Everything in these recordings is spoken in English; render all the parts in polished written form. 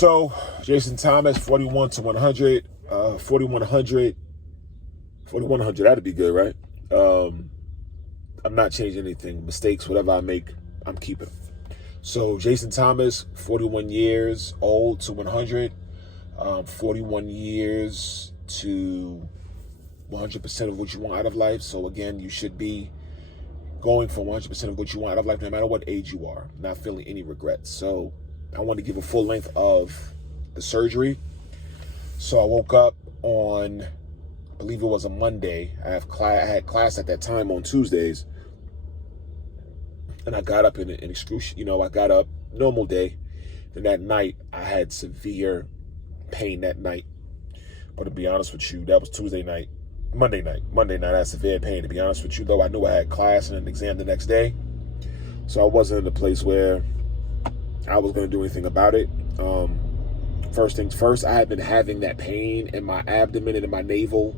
So, Jason Thomas, 41 to 100, 4,100, 4,100, that'd be good, right? I'm not changing anything. Mistakes, whatever I make, I'm keeping. So, Jason Thomas, 41 years old to 100, 41 years to 100% of what you want out of life. So, again, you should be going for 100% of what you want out of life, no matter what age you are, not feeling any regrets. So, I want to give a full length of the surgery. So I woke up on, I believe it was a Monday. I had class at that time on Tuesdays. And I got up in excruciating, I got up, normal day. Then that night, I had severe pain that night. But to be honest with you, that was Tuesday night. Monday night, I had severe pain. To be honest with you, though, I knew I had class and an exam the next day. So I wasn't in a place where I was going to do anything about it. First things first, I had been having that pain in my abdomen and in my navel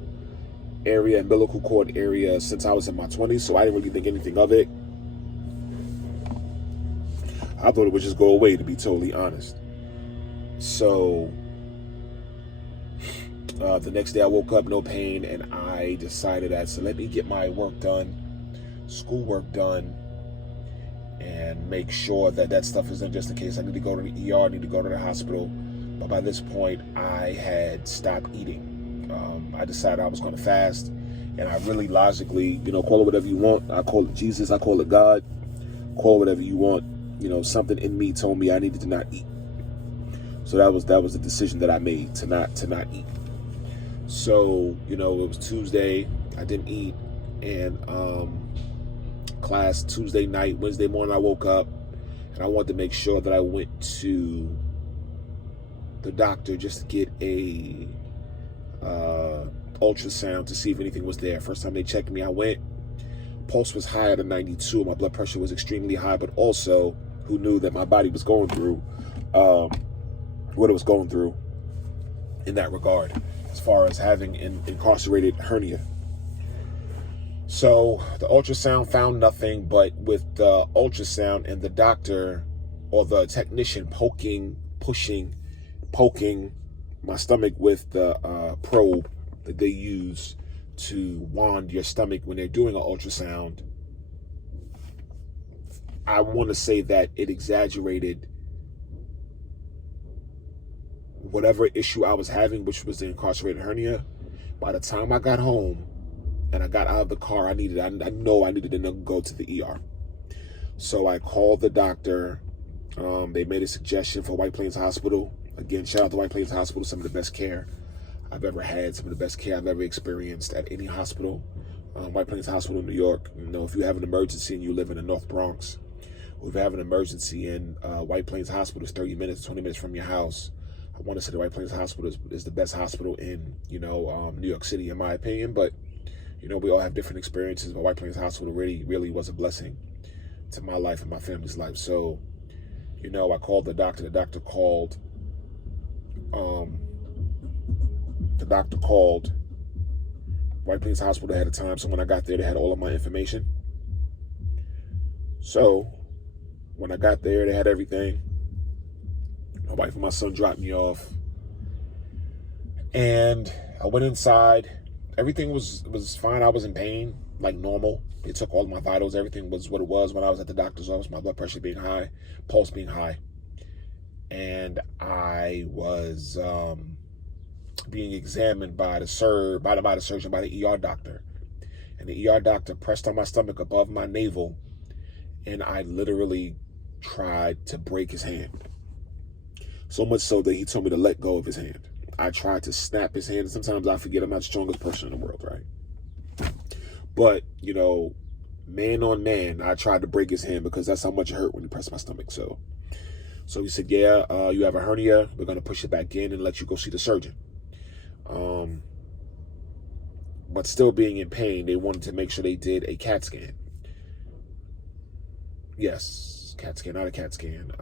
area, umbilical cord area, since I was in my 20s, so I didn't really think anything of it. I thought it would just go away, to be totally honest. So the next day I woke up, no pain, and I decided let me get my work done, schoolwork done, and make sure that stuff isn't just in case I need to go to the ER, I need to go to the hospital. But by this point, I had stopped eating. I decided I was going to fast, and I really logically, call it whatever you want. I call it Jesus, I call it God, call it whatever you want. Something in me told me I needed to not eat. So that was the decision that I made, to not eat. So, it was Tuesday, I didn't eat, and class Tuesday night, Wednesday morning I woke up, and I wanted to make sure that I went to the doctor just to get a ultrasound to see if anything was there. First time they checked me, I went. Pulse was higher than 92. My blood pressure was extremely high, but also, who knew that my body was going through what it was going through in that regard, as far as having an incarcerated hernia. So the ultrasound found nothing, but with the ultrasound and the doctor or the technician poking my stomach with the probe that they use to wand your stomach when they're doing an ultrasound, I want to say that it exaggerated whatever issue I was having, which was the incarcerated hernia. By the time I got home and I got out of the car, I know I needed to go to the ER. So I called the doctor. They made a suggestion for White Plains Hospital. Again, shout out to White Plains Hospital, some of the best care I've ever had, some of the best care I've ever experienced at any hospital. White Plains Hospital in New York. If you have an emergency and you live in the North Bronx, or if you have an emergency and White Plains Hospital is 30 minutes, 20 minutes from your house, I want to say the White Plains Hospital is the best hospital in, New York City, in my opinion. But, we all have different experiences, but White Plains Hospital really, really was a blessing to my life and my family's life. So, I called the doctor. The doctor called. White Plains Hospital ahead of time. So when I got there, they had all of my information. So when I got there, they had everything. My wife and my son dropped me off. And I went inside. Everything was fine. I was in pain, like normal. They took all of my vitals. Everything was what it was when I was at the doctor's office. My blood pressure being high, pulse being high. And I was being examined by the surgeon, by the ER doctor. And the ER doctor pressed on my stomach above my navel, and I literally tried to break his hand. So much so that he told me to let go of his hand. I tried to snap his hand. Sometimes I forget I'm not the strongest person in the world, right? But, man on man, I tried to break his hand because that's how much it hurt when he pressed my stomach. So he said, yeah, you have a hernia. We're going to push it back in and let you go see the surgeon. But still being in pain, they wanted to make sure they did a CAT scan. Yes, CAT scan, not a CAT scan.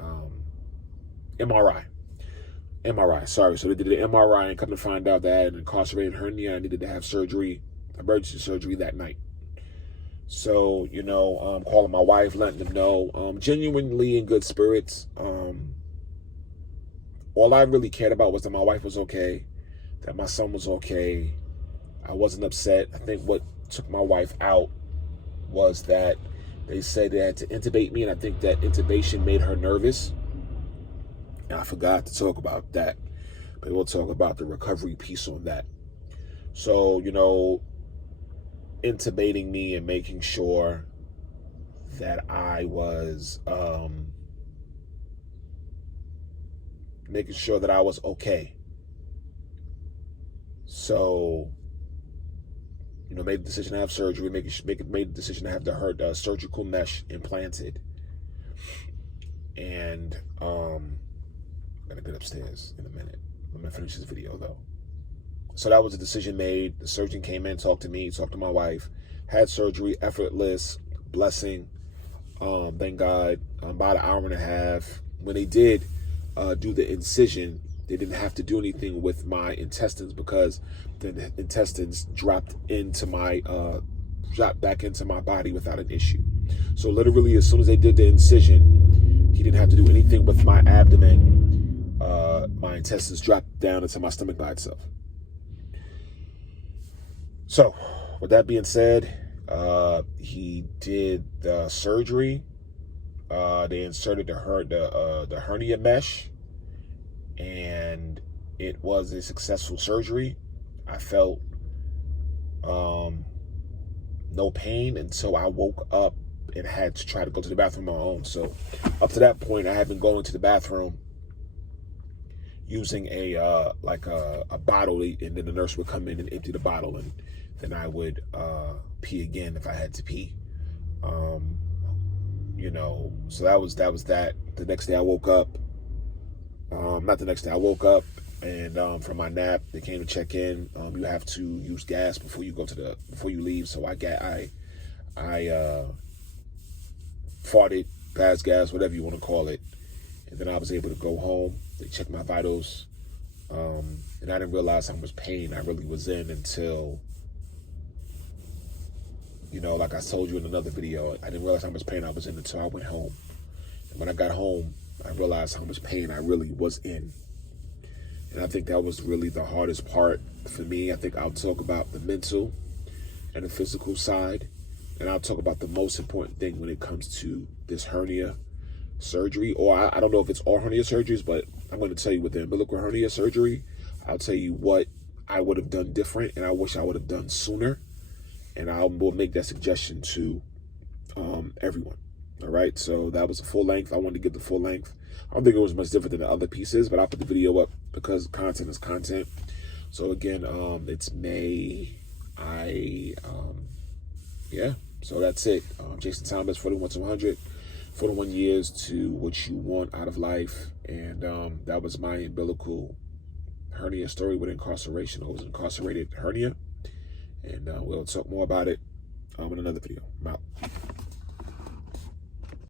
MRI, sorry. So they did an MRI and come to find out that I had an incarcerated hernia. I needed to have surgery, emergency surgery that night. So, calling my wife, letting them know, genuinely in good spirits, all I really cared about was that my wife was okay, that my son was okay. I wasn't upset. I think what took my wife out was that they said they had to intubate me, and I think that intubation made her nervous. And I forgot to talk about that, but we'll talk about the recovery piece on that. So, you know, intubating me and making sure that I was okay. So, you know, made the decision to have surgery, made the decision to have the surgical mesh implanted. And I'm gonna get upstairs in a minute. I'm gonna finish this video though. So that was a decision made. The surgeon came in, talked to me, talked to my wife, had surgery, effortless, blessing. Thank God. About an hour and a half. When they did do the incision, they didn't have to do anything with my intestines because the intestines dropped back into my body without an issue. So literally, as soon as they did the incision, he didn't have to do anything with my abdomen. My intestines dropped down into my stomach by itself. So, with that being said, he did the surgery. They inserted the hernia mesh, and it was a successful surgery. I felt no pain until I woke up and had to try to go to the bathroom on my own. So up to that point, I had been going to the bathroom using a bottle, and then the nurse would come in and empty the bottle, and then I would pee again if I had to pee. You know, so that was that. The next day I woke up. Not the next day. I woke up, and from my nap, they came to check in. You have to use gas before you leave. So I farted, passed gas, whatever you want to call it, and then I was able to go home. They checked my vitals, and I didn't realize how much pain I really was in until, you know, like I told you in another video, I didn't realize how much pain I was in until I went home. And when I got home, I realized how much pain I really was in. And I think that was really the hardest part for me. I think I'll talk about the mental and the physical side. And I'll talk about the most important thing when it comes to this hernia surgery. Or I don't know if it's all hernia surgeries, but I'm going to tell you with the umbilical hernia surgery, I'll tell you what I would have done different and I wish I would have done sooner. And I will make that suggestion to everyone. All right, so that was a full length. I wanted to get the full length. I don't think it was much different than the other pieces, but I'll put the video up because content is content. So again, it's May. Yeah, so that's it. Jason Thomas, 41 to 100, 41 years to what you want out of life. And that was my umbilical hernia story with incarceration. I was incarcerated hernia. And we'll talk more about it in another video. I'm out.